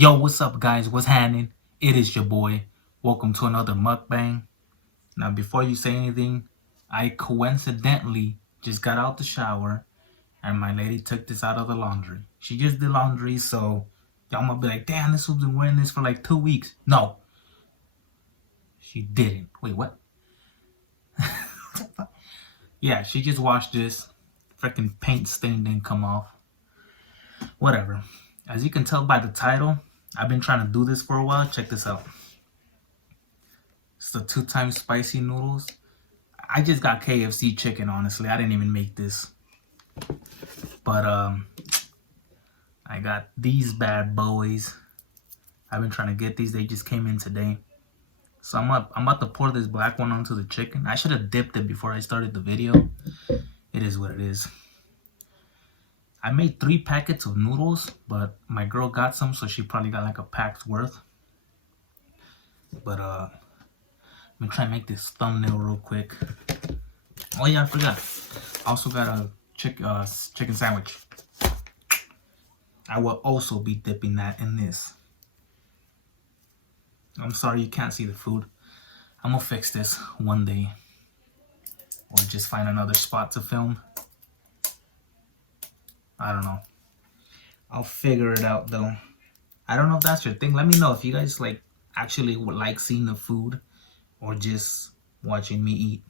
Yo, what's up, guys? What's happening? It is your boy. Welcome to another mukbang. Now, before you say anything, I coincidentally just got out the shower and my lady took this out of the laundry. She just did laundry, so y'all might be like, damn, this woman's been wearing this for like 2 weeks. No, she didn't. Wait, what? Yeah, she just washed this. Freaking paint stain didn't come off. Whatever. As you can tell by the title, I've been trying to do this for a while. Check this out. It's the 2 times spicy noodles. I just got KFC chicken, honestly. I didn't even make this. But I got these bad boys. I've been trying to get these. They just came in today. So I'm about to pour this black one onto the chicken. I should have dipped it before I started the video. It is what it is. I made 3 packets of noodles, but my girl got some, so she probably got like a pack's worth. But I'm gonna try and make this thumbnail real quick. Oh yeah, I forgot. I also got a chicken sandwich. I will also be dipping that in this. I'm sorry you can't see the food. I'm gonna fix this one day. Or just find another spot to film. I don't know. I'll figure it out though. I don't know if that's your thing. Let me know if you guys like actually would like seeing the food or just watching me eat.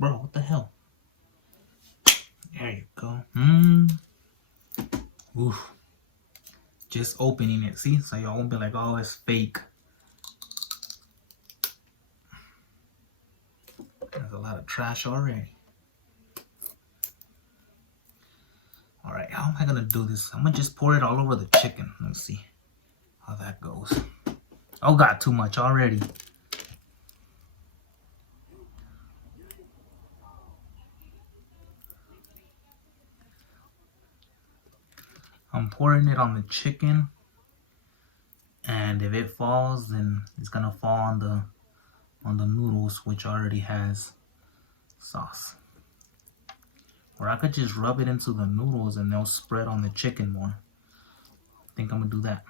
Bro, what the hell? There you go. Oof. Just opening it, see? So y'all won't be like, oh, it's fake. There's a lot of trash already. Alright, how am I gonna do this? I'm gonna just pour it all over the chicken. Let's see how that goes. Oh god, too much already. I'm pouring it on the chicken, and if it falls, then it's gonna fall on the noodles, which already has sauce. Or I could just rub it into the noodles and they'll spread on the chicken more. I think I'm gonna do that.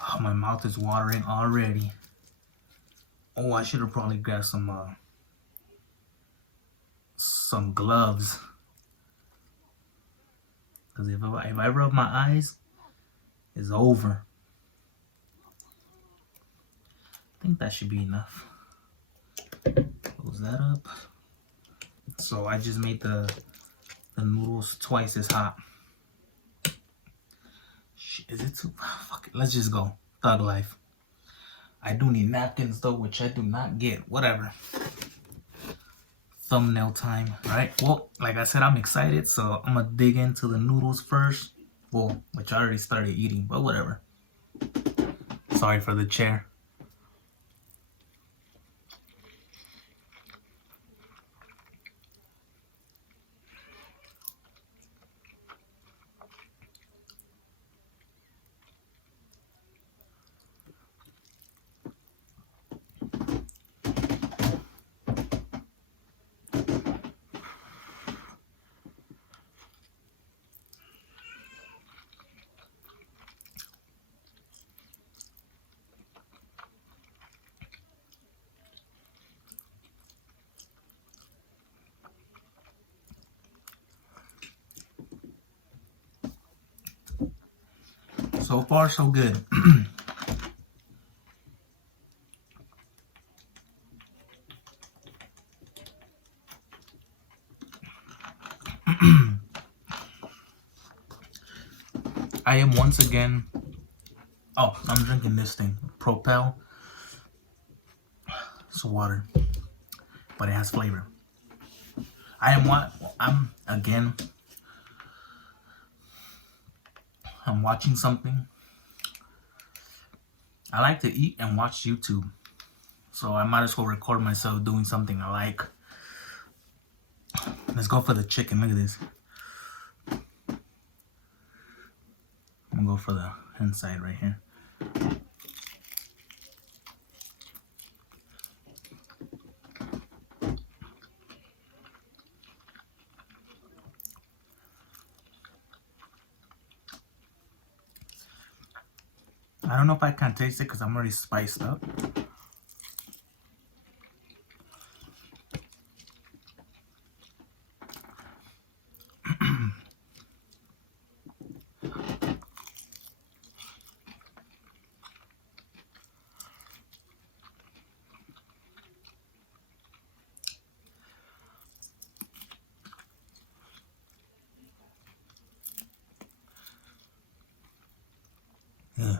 Oh, my mouth is watering already. Oh, I should have probably grabbed some gloves. Because if I rub my eyes, it's over. I think that should be enough. Close that up. So I just made the noodles twice as hot. Is it too? Fuck it. Let's just go. Thug life. I do need napkins though, which I do not get. Whatever. Thumbnail time. Alright. Well, like I said, I'm excited. So I'm going to dig into the noodles first. Well, which I already started eating, but whatever. Sorry for the chair. So far, so good. I am once again... Oh, I'm drinking this thing. Propel. It's water. But it has flavor. I'm watching something. I like to eat and watch YouTube. So I might as well record myself doing something I like. Let's go for the chicken. Look at this. I'm gonna go for the inside right here. I don't know if I can taste it because I'm already spiced up. Yeah.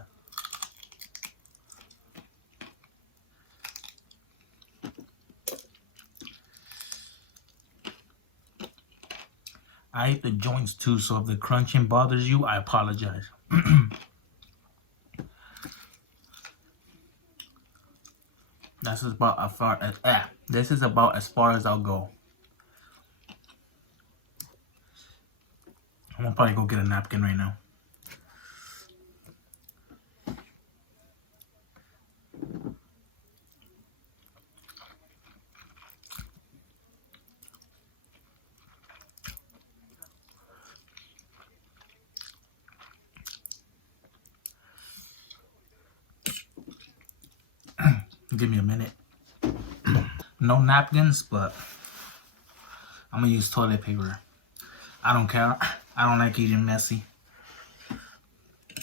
I ate the joints too, so if the crunching bothers you, I apologize. This is about as far as this is about as far as I'll go. I'm gonna probably go get a napkin right now. Give me a minute. No napkins, but I'm gonna use toilet paper. I don't care. I don't like eating messy.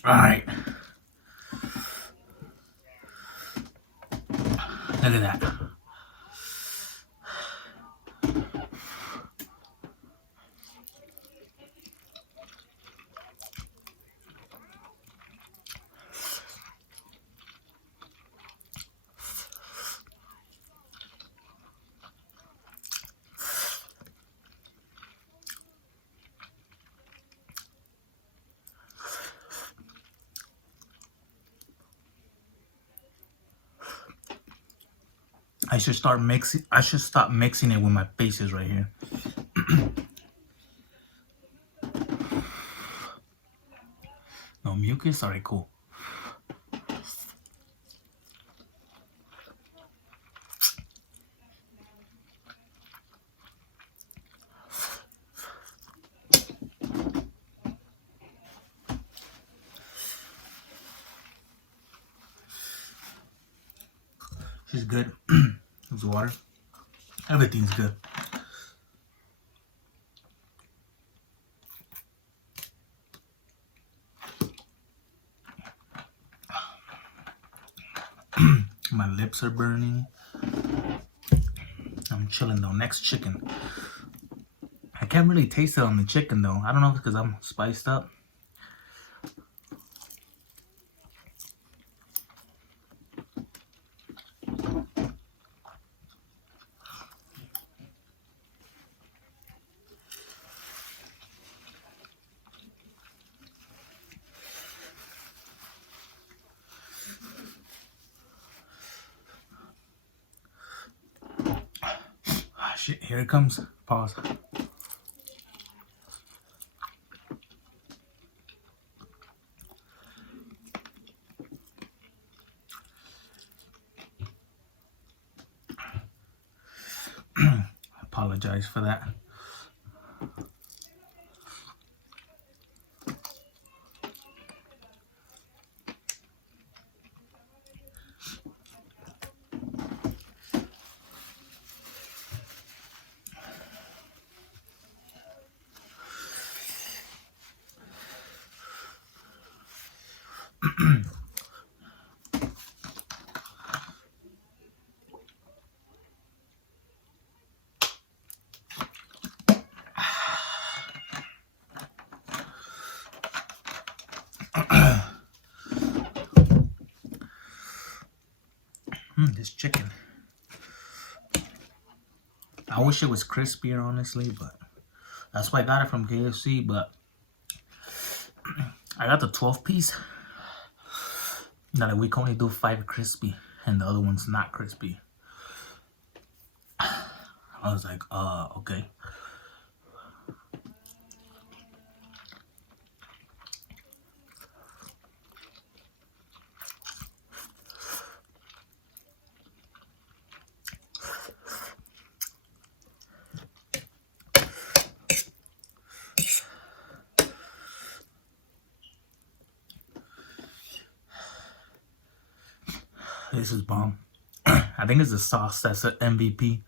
Alright. Look at that. I should start mixing. I should stop mixing it with my faces right here. No mucus? Alright, cool. She's good. There's water. Everything's good. My lips are burning. I'm chilling though. Next chicken. I can't really taste it on the chicken though. I don't know if it's because I'm spiced up. Ah, shit, here it comes. Pause. Apologize for that. This chicken. I wish it was crispier, honestly, but that's why I got it from KFC. But I got the 12 piece. Now that we can only do 5 crispy, and the other one's not crispy. I was like, okay. This is bomb. I think it's the sauce that's an MVP.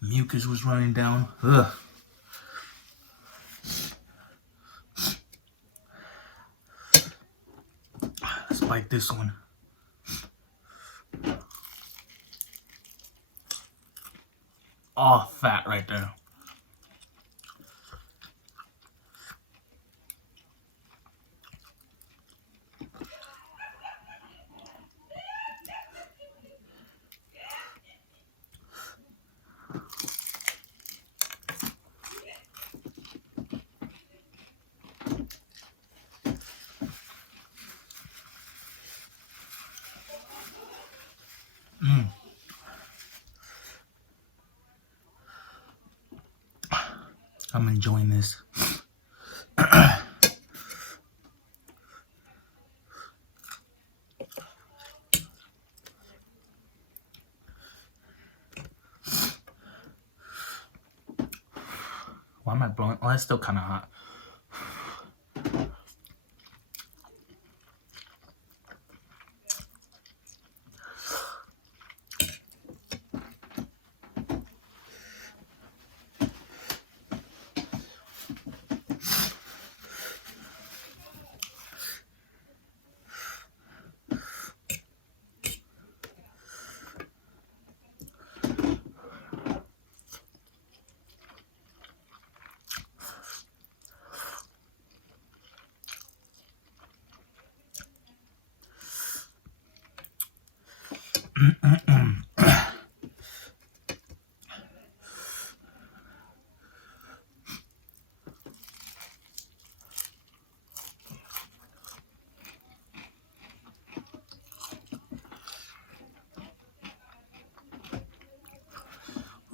Mucus was running down. Ugh. Let's bite this one. All fat right there. I'm enjoying this. Why am I blowing? Oh, it's still kind of hot.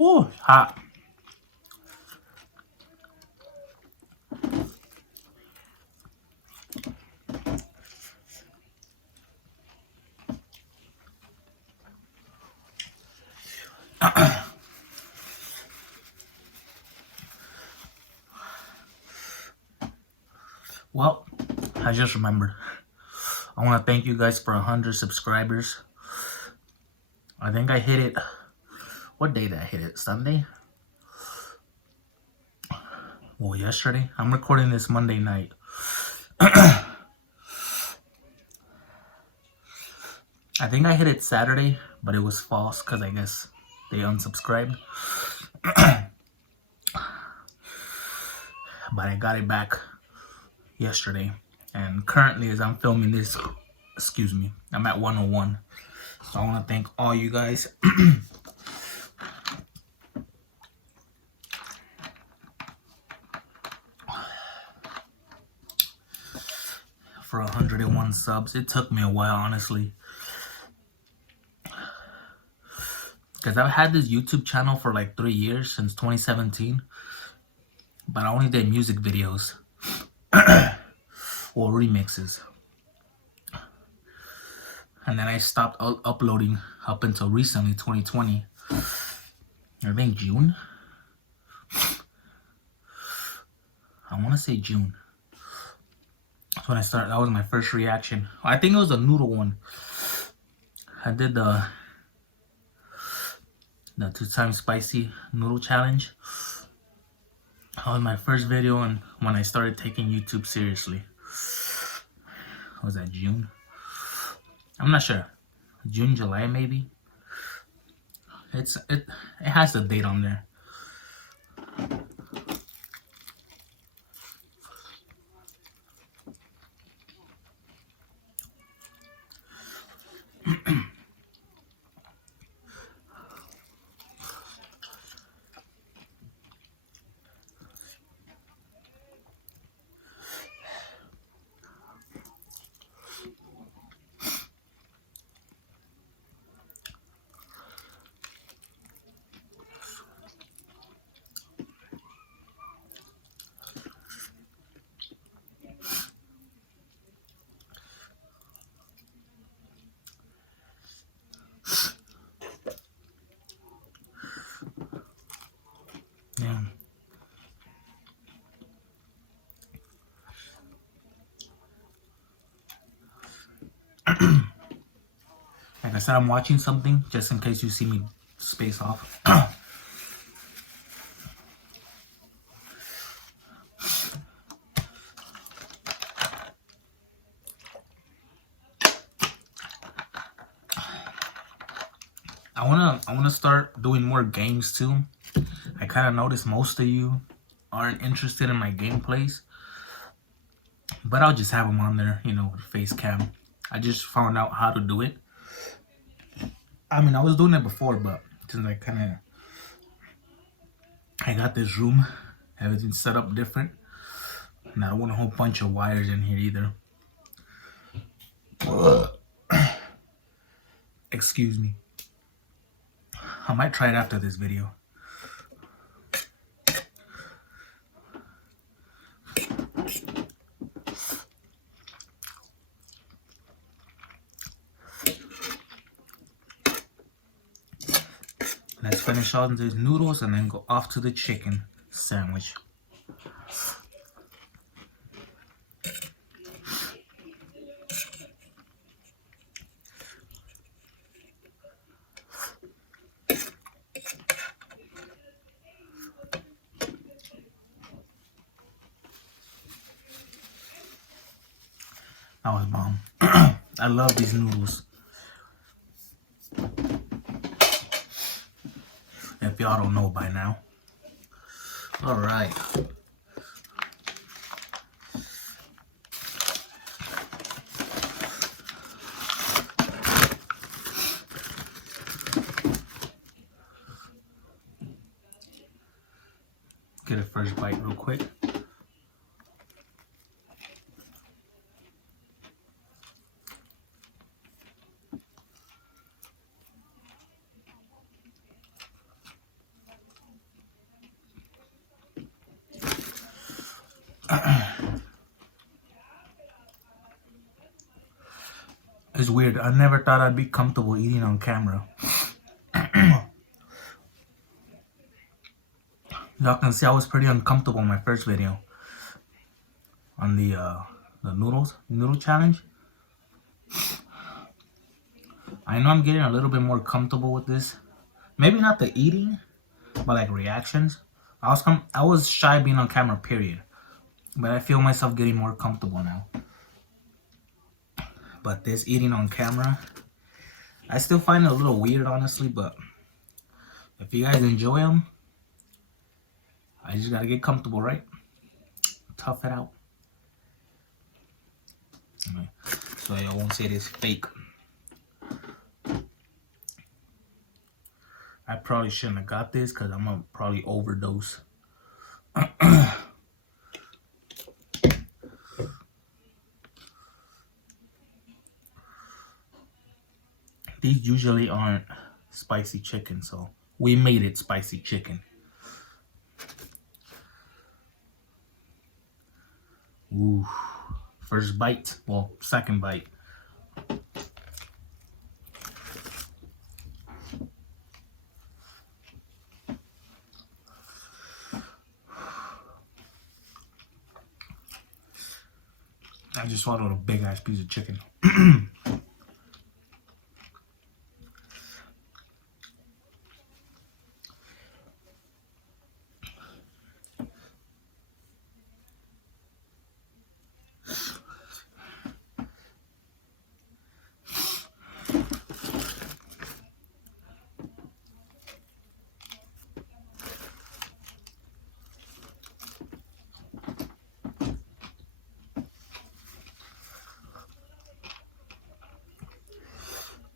Ooh, hot. Well, I just remembered. I want to thank you guys for 100 subscribers. I think I hit it. What day did I hit it? Sunday? Well, yesterday. I'm recording this Monday night. I think I hit it Saturday, but it was false because I guess they unsubscribed. But I got it back yesterday. And currently, as I'm filming this, excuse me, I'm at 101. So I want to thank all you guys. For 101 subs. It took me a while, honestly. Because I've had this YouTube channel for like 3 years, since 2017. But I only did music videos. Or remixes. And then I stopped uploading up until recently, 2020. I think June. I want to say June. That's when I started. That was my first reaction. I think it was a noodle one. I did the 2-time spicy noodle challenge. That was my first video, and when I started taking YouTube seriously. Was that June? I'm not sure. June, July, maybe. It has the date on there. Like I said, I'm watching something just in case you see me space off. I wanna start doing more games too. I kind of noticed most of you aren't interested in my gameplays, but I'll just have them on there, you know, with face cam. I just found out how to do it. I mean, I was doing it before, but since I got this room, everything's set up different, and I don't want a whole bunch of wires in here either. Excuse me. I might try it after this video. Let's finish on these noodles and then go off to the chicken sandwich. That was bomb. I love these noodles. If y'all don't know by now. Alright. Get a first bite real quick. It's weird. I never thought I'd be comfortable eating on camera. Y'all can see I was pretty uncomfortable in my first video on the noodle challenge. I know I'm getting a little bit more comfortable with this. Maybe not the eating, but like reactions. I was shy being on camera, period. But I feel myself getting more comfortable now. But this eating on camera, I still find it a little weird, honestly. But if you guys enjoy them, I just gotta get comfortable, right? Tough it out. Okay. So I won't say this fake. I probably shouldn't have got this because I'm gonna probably overdose. These usually aren't spicy chicken, so we made it spicy chicken. Ooh, first bite, well, second bite. I just swallowed a big ass piece of chicken.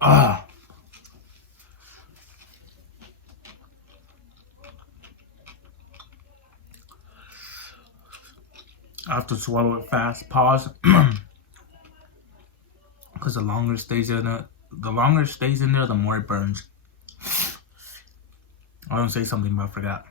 Ah. I have to swallow it fast. Pause. Because the longer it stays in there, the more it burns. I don't say something, but I forgot.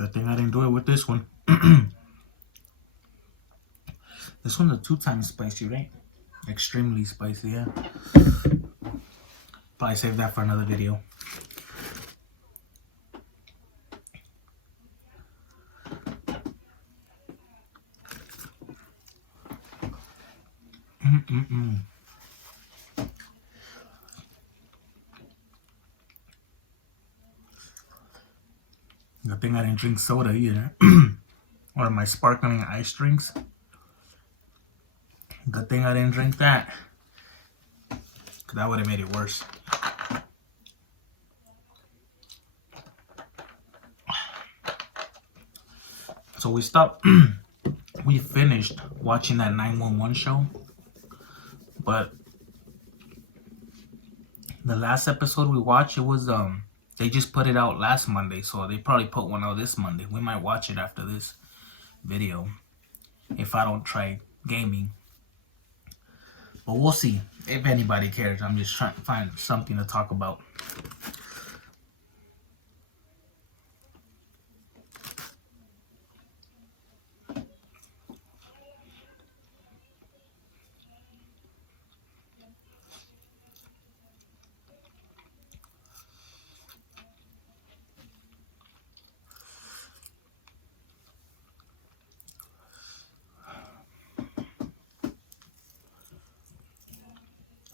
Good thing I didn't do it with this one. This one's a 2 times spicy, right? Extremely spicy, yeah. Probably save that for another video. Good thing I didn't drink soda either. Or my sparkling ice drinks. Good thing I didn't drink that. Because that would have made it worse. So we stopped. We finished watching that 911 show. But the last episode we watched, it was they just put it out last Monday, so they probably put one out this Monday. We might watch it after this video if I don't try gaming. But we'll see if anybody cares. I'm just trying to find something to talk about.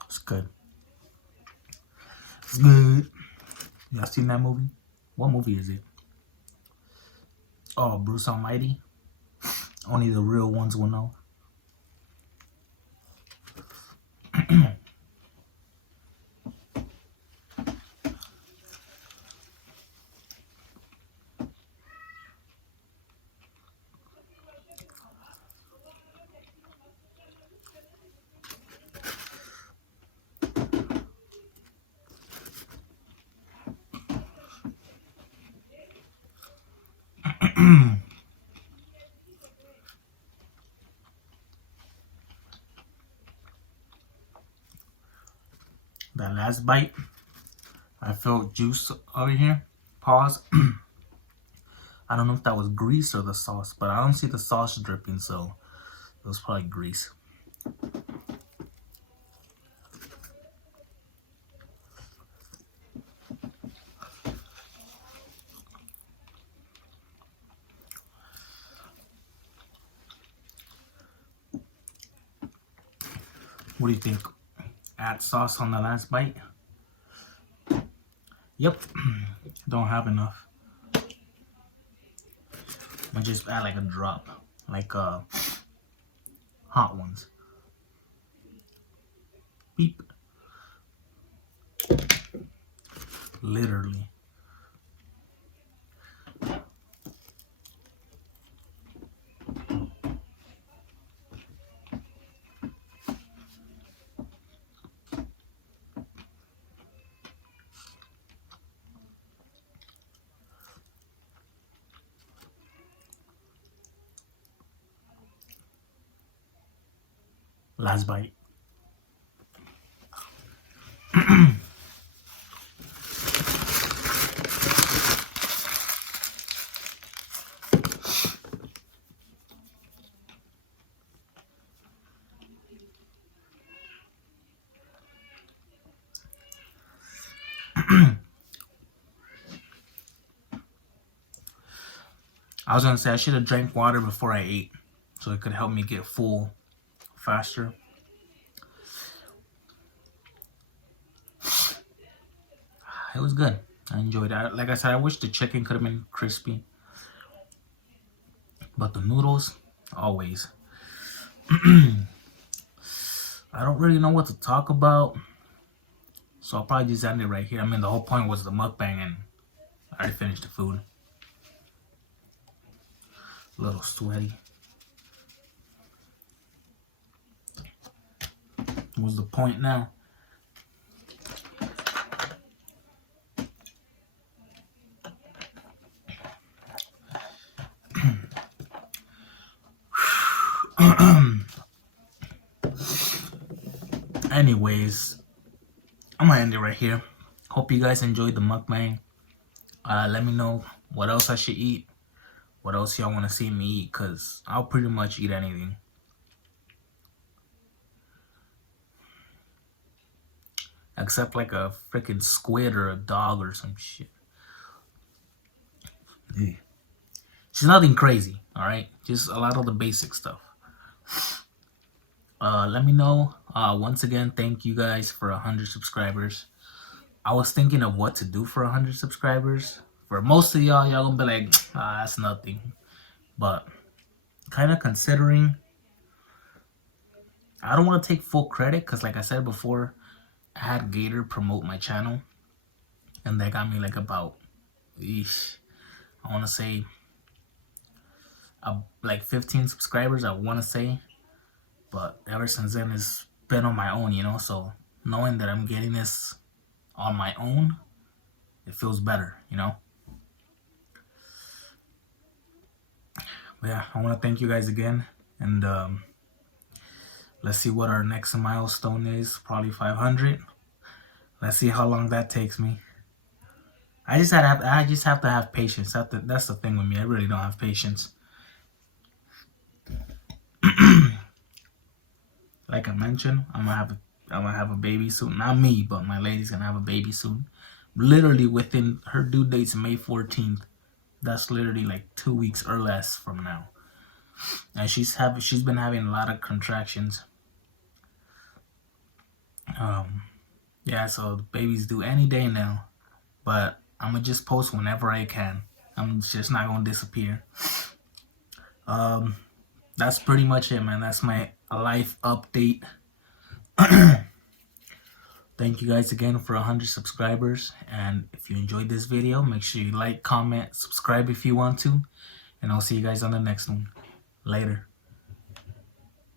It's good. It's good. Y'all seen that movie? What movie is it? Oh, Bruce Almighty. Only the real ones will know. That last bite, I felt juice over here. Pause. I don't know if that was grease or the sauce, but I don't see the sauce dripping, so it was probably grease. What do you think? Add sauce on the last bite? Yep. Don't have enough. I just add like a drop. Like hot ones. Beep. Literally. Last bite. I was gonna say I should have drank water before I ate, so it could help me get full faster. It was good. I enjoyed it. Like I said, I wish the chicken could have been crispy, but the noodles, always. I don't really know what to talk about, so I'll probably just end it right here. I mean, the whole point was the mukbang, and I already finished the food. A little sweaty. What's the point now? Anyways, I'm gonna end it right here. Hope you guys enjoyed the mukbang. Let me know what else I should eat. what else y'all want to see me eat, because I'll pretty much eat anything. Except like a freaking squid or a dog or some shit. It's nothing crazy, alright? Just a lot of the basic stuff. Let me know. Once again, thank you guys for 100 subscribers. I was thinking of what to do for 100 subscribers. For most of y'all gonna be like, that's nothing. But kind of considering, I don't want to take full credit, because like I said before, I had Gator promote my channel, and they got me like about, I want to say, like 15 subscribers, I want to say. But ever since then, it's been on my own, you know. So knowing that I'm getting this on my own, it feels better, you know. But yeah, I want to thank you guys again, and let's see what our next milestone is. Probably 500. Let's see how long that takes me. I just have to have patience. That's the thing with me. I really don't have patience. Like I mentioned, I'm gonna have a baby soon. Not me, but my lady's gonna have a baby soon. Literally within, her due date's May 14th. That's literally like 2 weeks or less from now. And she's been having a lot of contractions. Yeah, so the baby's due any day now. But I'm gonna just post whenever I can. I'm just not gonna disappear. That's pretty much it, man. That's my life update. Thank you guys again for 100 subscribers. And if you enjoyed this video, make sure you like, comment, subscribe if you want to. And I'll see you guys on the next one. Later.